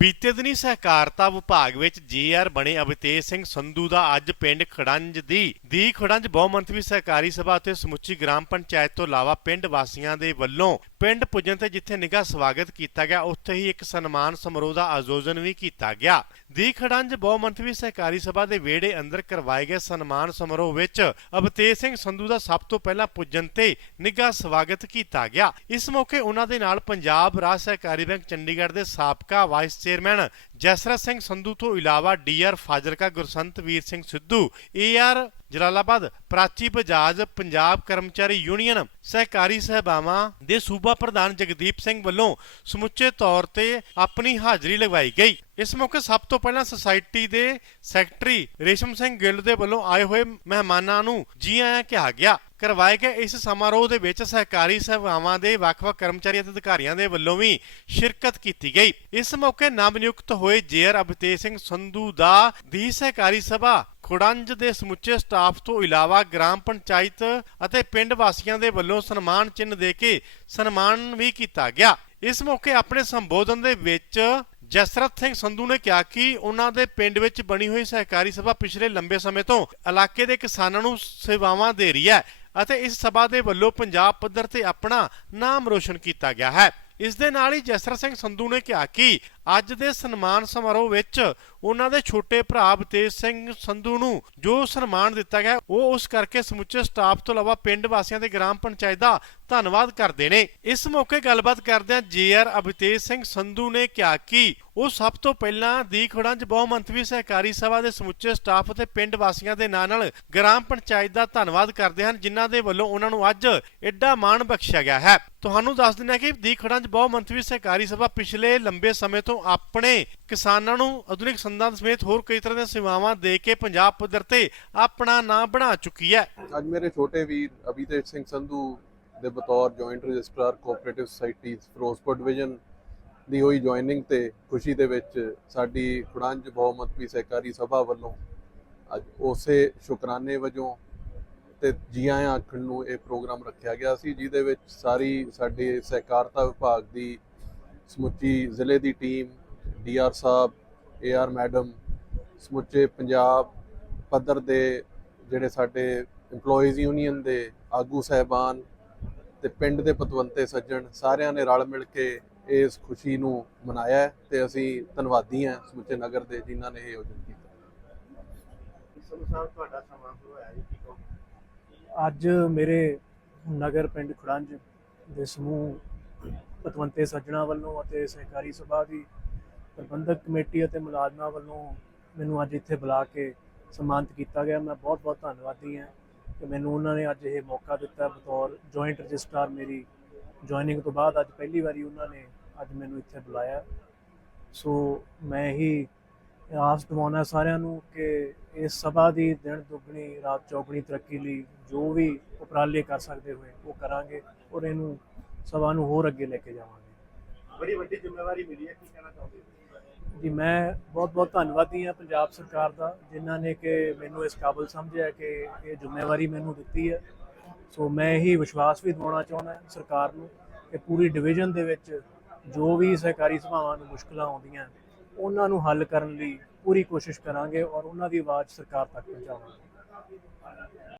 ਬੀਤੇ ਦਿਨੀ ਸਹਿਕਾਰਤਾ ਵਿਭਾਗ ਵਿੱਚ ਜੀਆਰ ਬਣੇ ਅਵਤੇਜ ਸਿੰਘ ਸੰਧੂ ਦਾ ਅੱਜ ਪਿੰਡ ਖੜੰਜ ਦੀ ਦੀ ਖੜੰਜ ਬਹੁਮੰਤਵੀ ਸਹਿਕਾਰੀ ਸਭਾ ਅਤੇ ਸਮੁੱਚੀ ਗ੍ਰਾਮ ਪੰਚਾਇਤ ਤੋਂ ਇਲਾਵਾ ਪਿੰਡ ਵਾਸੀਆਂ ਦੇ ਵੱਲੋਂ ਪਿੰਡ ਪੁੱਜਣ ਤੇ ਜਿੱਥੇ ਨਿੱਘਾ ਸਵਾਗਤ ਕੀਤਾ ਗਿਆ, ਉੱਥੇ ਹੀ ਇੱਕ ਸਨਮਾਨ ਸਮਾਰੋਹ ਦਾ ਆਯੋਜਨ ਵੀ ਕੀਤਾ ਗਿਆ। ਦੀ ਖੜੰਜ ਬਹੁਮੰਤਵੀ ਸਹਿਕਾਰੀ ਸਭਾ ਦੇ ਵਿਹੜੇ ਅੰਦਰ ਕਰਵਾਏ ਗਏ ਸਨਮਾਨ ਸਮਾਰੋਹ ਵਿੱਚ ਅਵਤੇਜ ਸਿੰਘ ਸੰਧੂ ਦਾ ਸਭ ਤੋਂ ਪਹਿਲਾਂ ਪੁੱਜਣ ਤੇ ਨਿੱਘਾ ਸਵਾਗਤ ਕੀਤਾ ਗਿਆ। ਇਸ ਮੌਕੇ ਉਹਨਾਂ ਦੇ ਨਾਲ ਪੰਜਾਬ ਰਾਜ ਸਹਿਕਾਰੀ ਬੈਂਕ ਚੰਡੀਗੜ੍ਹ ਦੇ ਸਾਬਕਾ ਵਾਈਸ ਚੇਅਰਮੈਨ ਜਸਰਤ ਸਿੰਘ ਸੰਧੂ ਤੋਂ ਇਲਾਵਾ ਡੀਆਰ ਫਾਜ਼ਿਲਕਾ ਗੁਰਸੰਤ ਵੀਰ ਸਿੰਘ ਸਿੱਧੂ ਏਆਰ ਜਲਾਲਾਬਾਦ, ਪ੍ਰਾਚੀ ਬਜਾਜ ਪੰਜਾਬ ਕਰਮਚਾਰੀ ਯੂਨੀਅਨ, ਸਹਿਕਾਰੀ ਸਹਿਬਾਵਾਂ ਦੇ ਸੂਬਾ ਪ੍ਰਧਾਨ ਜਗਦੀਪ ਸਿੰਘ ਵੱਲੋਂ ਸਮੁੱਚੇ ਤੌਰ ਤੇ ਆਪਣੀ ਹਾਜ਼ਰੀ ਲਗਵਾਈ ਗਈ। ਇਸ ਮੌਕੇ ਸਭ ਤੋਂ ਪਹਿਲਾਂ ਸੁਸਾਇਟੀ ਦੇ ਸੈਕਟਰੀ ਰੇਸ਼ਮ ਸਿੰਘ ਗਿੱਲ ਦੇ ਵੱਲੋਂ ਆਏ ਹੋਏ ਮਹਿਮਾਨਾਂ ਨੂੰ ਜੀ ਆਇਆਂ ਕਿਹਾ ਗਿਆ। ਕਰਵਾਏ ਗਏ ਇਸ ਸਮਾਰੋਹ ਦੇ ਵਿੱਚ ਸਹਿਕਾਰੀ ਸਭਾਵਾਂ ਦੇ ਵੱਖ-ਵੱਖ ਕਰਮਚਾਰੀ ਅਤੇ ਅਧਿਕਾਰੀਆਂ ਦੇ ਵੱਲੋਂ ਵੀ ਸ਼ਿਰਕਤ ਕੀਤੀ ਗਈ। ਇਸ ਮੌਕੇ ਨਵ ਨਿਯੁਕਤ ਹੋਏ ਜੇਆਰ ਅਬਤੇਜ ਸਿੰਘ ਸੰਧੂ ਦਾ ਦੀ ਸਹਿਕਾਰੀ ਸਭਾ ਖੁੜੰਜ ਦੇ ਸਮੁੱਚੇ ਸਟਾਫ ਤੋਂ ਇਲਾਵਾ ਗ੍ਰਾਮ ਪੰਚਾਇਤ ਅਤੇ ਪਿੰਡ ਵਾਸੀਆਂ ਦੇ ਵੱਲੋਂ ਸਨਮਾਨ ਚਿੰਨ੍ਹ ਦੇ ਕੇ ਸਨਮਾਨ ਵੀ ਕੀਤਾ ਗਿਆ। ਇਸ ਮੌਕੇ ਆਪਣੇ ਸੰਬੋਧਨ ਦੇ ਵਿੱਚ ਜਸਰਤ ਸਿੰਘ ਸੰਧੂ ਨੇ ਕਿਹਾ ਕਿ ਉਹਨਾਂ ਦੇ ਪਿੰਡ ਵਿੱਚ ਬਣੀ ਹੋਈ ਸਹਿਕਾਰੀ ਸਭਾ ਪਿਛਲੇ ਲੰਬੇ ਸਮੇਂ ਤੋਂ ਇਲਾਕੇ ਦੇ ਕਿਸਾਨਾਂ ਨੂੰ ਸੇਵਾਵਾਂ ਦੇ ਰਹੀ ਹੈ ਅਤੇ ਇਸ ਸਭਾ ਦੇ ਵੱਲੋਂ ਪੰਜਾਬ ਪੱਧਰ ਤੇ ਆਪਣਾ ਨਾਮ ਰੋਸ਼ਨ ਕੀਤਾ ਗਿਆ ਹੈ। ਇਸ ਦੇ ਨਾਲ ਹੀ ਜਸਰਤ ਸਿੰਘ ਸੰਧੂ ਨੇ ਕਿਹਾ ਕਿ ਅੱਜ ਦੇ ਸਨਮਾਨ ਸਮਾਰੋਹ ਵਿੱਚ ਉਹਨਾਂ ਦੇ ਛੋਟੇ ਭਰਾ ਬਤੇਜ ਸਿੰਘ ਸੰਧੂ ਨੂੰ ਜੋ ਸਨਮਾਨ ਦਿੱਤਾ ਗਿਆ, ਉਹ ਉਸ ਕਰਕੇ ਸਮੁੱਚੇ ਸਟਾਫ ਤੋਂ ਇਲਾਵਾ ਪਿੰਡ ਵਾਸੀਆਂ ਤੇ ਗ੍ਰਾਮ ਪੰਚਾਇਤ ਦਾ ਧੰਨਵਾਦ ਕਰਦੇ ਨੇ। ਇਸ ਮੌਕੇ ਗੱਲਬਾਤ ਕਰਦਿਆਂ ਜੇਆਰ ਅਬਤੇਜ ਸਿੰਘ ਸੰਧੂ ਨੇ ਕਿਹਾ ਕਿ ਉਹ ਸਭ ਤੋਂ ਪਹਿਲਾਂ ਦੀ ਖੜੰਜ ਬਹੁਮੰਤਵੀ ਸਹਿਕਾਰੀ ਸਭਾ ਦੇ ਸਮੁੱਚੇ ਸਟਾਫ ਅਤੇ ਪਿੰਡ ਵਾਸੀਆਂ ਦੇ ਨਾਲ ਨਾਲ ਗ੍ਰਾਮ ਪੰਚਾਇਤ ਦਾ ਧੰਨਵਾਦ ਕਰਦੇ ਹਨ, ਜਿਨ੍ਹਾਂ ਦੇ ਵੱਲੋਂ ਉਹਨਾਂ ਨੂੰ ਅੱਜ ਐਡਾ ਮਾਣ ਬਖਸ਼ਿਆ ਗਿਆ ਹੈ। ਤੁਹਾਨੂੰ ਦੱਸ ਦਿੰਦੇ ਹਾਂ ਕਿ ਦੀ ਖੜੰਜ ਬਹੁਮੰਤਵੀ ਸਹਿਕਾਰੀ ਸਭਾ ਪਿਛਲੇ ਲੰਬੇ ਸਮੇਂ ਤੋਂ ਆਪਣੇ ਕਿਸਾਨਾਂ ਨੂੰ ਆਧੁਨਿਕ ਸੰਦਾਂ ਸਮੇਤ ਹੋਰ ਕਈ ਤਰ੍ਹਾਂ ਦੀਆਂ ਸੇਵਾਵਾਂ ਦੇ ਕੇ ਪੰਜਾਬ ਪੱਧਰ ਤੇ ਆਪਣਾ ਨਾਮ ਬਣਾ ਚੁੱਕੀ ਹੈ। ਅੱਜ ਮੇਰੇ ਛੋਟੇ ਵੀਰ ਅਭਿਤੇਜ ਸਿੰਘ ਸੰਧੂ ਦੇ ਬਤੌਰ joint registrar cooperative society Ferozepur division ਦੀ ਹੋਈ ਜੁਆਇਨਿੰਗ ਤੇ ਖੁਸ਼ੀ ਦੇ ਵਿੱਚ ਸਾਡੀ ਖੁੜੰਜ ਬਹੁਮਤਵੀ ਸਹਿਕਾਰੀ ਸਭਾ ਵੱਲੋਂ ਅੱਜ ਉਸੇ ਸ਼ੁਕਰਾਨੇ ਵਜੋਂ ਤੇ ਜੀ ਆਇਆਂ ਆਖਣ ਨੂੰ ਇਹ ਪ੍ਰੋਗਰਾਮ ਰੱਖਿਆ ਗਿਆ ਸੀ, ਜਿਹਦੇ ਵਿੱਚ ਸਾਰੀ ਸਾਡੇ ਸਹਿਕਾਰਤਾ ਵਿਭਾਗ ਦੀ ਸਮੁੱਚੀ ਜ਼ਿਲ੍ਹੇ ਦੀ ਟੀਮ ਡੀਆਰ ਸਾਹਿਬ ਏਆਰ ਮੈਡਮ, ਸਮੁੱਚੇ ਪੰਜਾਬ ਪੱਧਰ ਦੇ ਜਿਹੜੇ ਸਾਡੇ EMPLOYEES ਯੂਨੀਅਨ ਦੇ ਆਗੂ ਸਹਿਬਾਨ ਤੇ ਪਿੰਡ ਦੇ ਪਤਵੰਤੇ ਸੱਜਣ ਸਾਰਿਆਂ ਨੇ ਰਲ ਮਿਲ ਕੇ ਇਸ ਖੁਸ਼ੀ ਨੂੰ ਮਨਾਇਆ ਹੈ ਤੇ ਅਸੀਂ ਧੰਨਵਾਦੀ ਹਾਂ ਸਮੁੱਚੇ ਨਗਰ ਦੇ ਜਿਨ੍ਹਾਂ ਨੇ ਇਹ ਆਯੋਜਨ ਕੀਤਾ। ਇਸ ਅਨੁਸਾਰ ਤੁਹਾਡਾ ਸਮਾਂ ਹੋਇਆ ਜੀ ਕੀ ਕਹੋ ਅੱਜ ਮੇਰੇ ਨਗਰ ਪਿੰਡ ਖੁੜੰਜ ਦੇ ਸਮੂਹ ਪਤਵੰਤੇ ਸੱਜਣਾ ਵੱਲੋਂ ਅਤੇ ਸਹਿਕਾਰੀ ਸਭਾ ਦੀ ਪ੍ਰਬੰਧਕ ਕਮੇਟੀ ਅਤੇ ਮੁਲਾਜ਼ਮਾਂ ਵੱਲੋਂ ਮੈਨੂੰ ਅੱਜ ਇੱਥੇ ਬੁਲਾ ਕੇ ਸਨਮਾਨਿਤ ਕੀਤਾ ਗਿਆ। ਮੈਂ ਬਹੁਤ ਬਹੁਤ ਧੰਨਵਾਦੀ ਹਾਂ ਕਿ ਮੈਨੂੰ ਉਹਨਾਂ ਨੇ ਅੱਜ ਇਹ ਮੌਕਾ ਦਿੱਤਾ। ਬਤੌਰ ਜੁਆਇੰਟ ਰਜਿਸਟਰਾਰ ਮੇਰੀ ਜੁਆਇਨਿੰਗ ਤੋਂ ਬਾਅਦ ਅੱਜ ਪਹਿਲੀ ਵਾਰੀ ਉਹਨਾਂ ਨੇ ਅੱਜ ਮੈਨੂੰ ਇੱਥੇ ਬੁਲਾਇਆ। ਸੋ ਮੈਂ ਹੀ ਆਸ ਦਿਵਾਉਣਾ ਸਾਰਿਆਂ ਨੂੰ ਕਿ ਇਸ ਸਭਾ ਦੀ ਦਿਨ ਦੁੱਗਣੀ ਰਾਤ ਚੌਗਣੀ ਤਰੱਕੀ ਲਈ ਜੋ ਵੀ ਉਪਰਾਲੇ ਕਰ ਸਕਦੇ ਹੋਏ ਉਹ ਕਰਾਂਗੇ ਔਰ ਇਹਨੂੰ ਸਭਾ ਨੂੰ ਹੋਰ ਅੱਗੇ ਲੈ ਕੇ ਜਾਵਾਂਗੇ। ਬੜੀ ਵੱਡੀ ਜ਼ਿੰਮੇਵਾਰੀ ਮਿਲੀ ਹੈ ਕੀ ਕਹਿਣਾ ਚਾਹੁੰਦੇ ਜੀ ਮੈਂ ਬਹੁਤ ਬਹੁਤ ਧੰਨਵਾਦੀ ਹਾਂ ਪੰਜਾਬ ਸਰਕਾਰ ਦਾ ਜਿਨ੍ਹਾਂ ਨੇ ਕਿ ਮੈਨੂੰ ਇਸ ਕਾਬਲ ਸਮਝਿਆ ਕਿ ਇਹ ਜ਼ਿੰਮੇਵਾਰੀ ਮੈਨੂੰ ਦਿੱਤੀ ਹੈ। ਸੋ ਮੈਂ ਇਹੀ ਵਿਸ਼ਵਾਸ ਵੀ ਦਿਵਾਉਣਾ ਚਾਹੁੰਦਾ ਸਰਕਾਰ ਨੂੰ ਕਿ ਪੂਰੀ ਡਿਵੀਜ਼ਨ ਦੇ ਵਿੱਚ ਜੋ ਵੀ ਸਹਿਕਾਰੀ ਸਭਾਵਾਂ ਨੂੰ ਮੁਸ਼ਕਲਾਂ ਆਉਂਦੀਆਂ, ਉਹਨਾਂ ਨੂੰ ਹੱਲ ਕਰਨ ਲਈ ਪੂਰੀ ਕੋਸ਼ਿਸ਼ ਕਰਾਂਗੇ ਔਰ ਉਹਨਾਂ ਦੀ ਆਵਾਜ਼ ਸਰਕਾਰ ਤੱਕ ਪਹੁੰਚਾਵਾਂਗੇ।